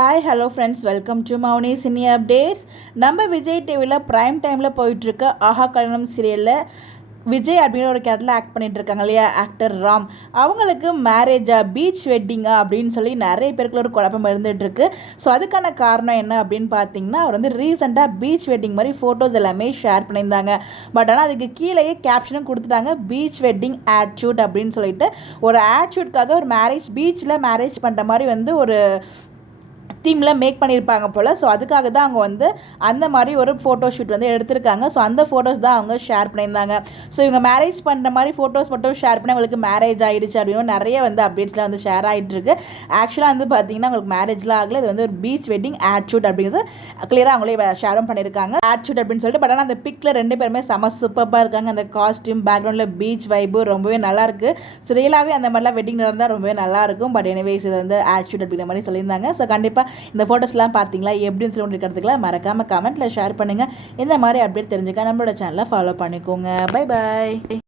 Hi hello friends, welcome to Mouni cine updates. நம்ம விஜய் டிவியில் prime டைமில் போயிட்டுருக்க ஆஹா கல்யாணம் சீரியலில் விஜய் அப்படின்னு ஒரு கேரக்டரில் ஆக்ட் பண்ணிட்டு இருக்காங்க இல்லையா, ஆக்டர் ராம். அவங்களுக்கு மேரேஜா, பீச் வெட்டிங்கா அப்படின்னு சொல்லி நிறைய பேருக்குள்ள ஒரு குழப்பம் இருந்துகிட்ருக்கு. ஸோ அதுக்கான காரணம் என்ன அப்படின்னு பார்த்தீங்கன்னா, அவர் வந்து ரீசெண்டாக பீச் வெட்டிங் மாதிரி ஃபோட்டோஸ் எல்லாமே ஷேர் பண்ணியிருந்தாங்க. பட் ஆனால் அதுக்கு கீழேயே கேப்ஷனும் கொடுத்துட்டாங்க, பீச் வெட்டிங் ஆட் ஷூட் அப்படின்னு சொல்லிட்டு. ஒரு ஆட் ஷூட்காக ஒரு பீச்சில் மேரேஜ் பண்ணுற மாதிரி வந்து ஒரு தீமில் மேக் பண்ணியிருப்பாங்க போல். ஸோ அதுக்காக தான் அவங்க வந்து அந்த மாதிரி ஒரு ஃபோட்டோ ஷூட் வந்து எடுத்திருக்காங்க. ஸோ அந்த ஃபோட்டோஸ் தான் அவங்க ஷேர் பண்ணியிருந்தாங்க. ஸோ இவங்க மேரேஜ் பண்ணுற மாதிரி ஃபோட்டோஸ் மட்டும் ஷேர் பண்ணி அவங்களுக்கு மேரேஜ் ஆகிடுச்சு அப்படின்னு நிறைய வந்து அப்டேட்ஸ்லாம் வந்து ஷேர் ஆகிட்டுருக்கு. ஆக்சுவலாக வந்து பார்த்தீங்கன்னா அவங்களுக்கு மேரேஜ்லாம் ஆகல. இது வந்து ஒரு பீச் வெட்டிங் ஆட் ஷூட் அப்படிங்கிறது கிளியராக அவங்களே ஷேரும் பண்ணியிருக்காங்க, ஆட் ஷூட் அப்படின்னு சொல்லிட்டு. பட் ஆனால் அந்த பிக்கில் ரெண்டு பேருமே செம சூப்பராக இருக்காங்க. அந்த காஸ்ட்யூம், பேக்ரவுண்டில் பீச் வைப்பு ரொம்பவே நல்லாயிருக்கு. ஸோ ரியலாகவே அந்த மாதிரிலாம் வெட்டிங் நடந்தால் ரொம்பவே நல்லாயிருக்கும். பட் எனிவேஸ் இது வந்து ஆட் ஷூட் அப்படிங்கிற மாதிரி சொல்லியிருந்தாங்க. ஸோ கண்டிப்பாக இந்த ஃபோட்டோஸ்லாம் பார்த்தீங்களா எப்படின்னு சொல்லி உங்களுக்கு இருக்கிறதுக்குலாம் மறக்காமல் கமெண்ட்டில் ஷேர் பண்ணுங்கள். இந்த மாதிரி அப்டேட் தெரிஞ்சுக்க நம்மளோட சேனலை ஃபாலோ பண்ணிக்கோங்க. Bye bye.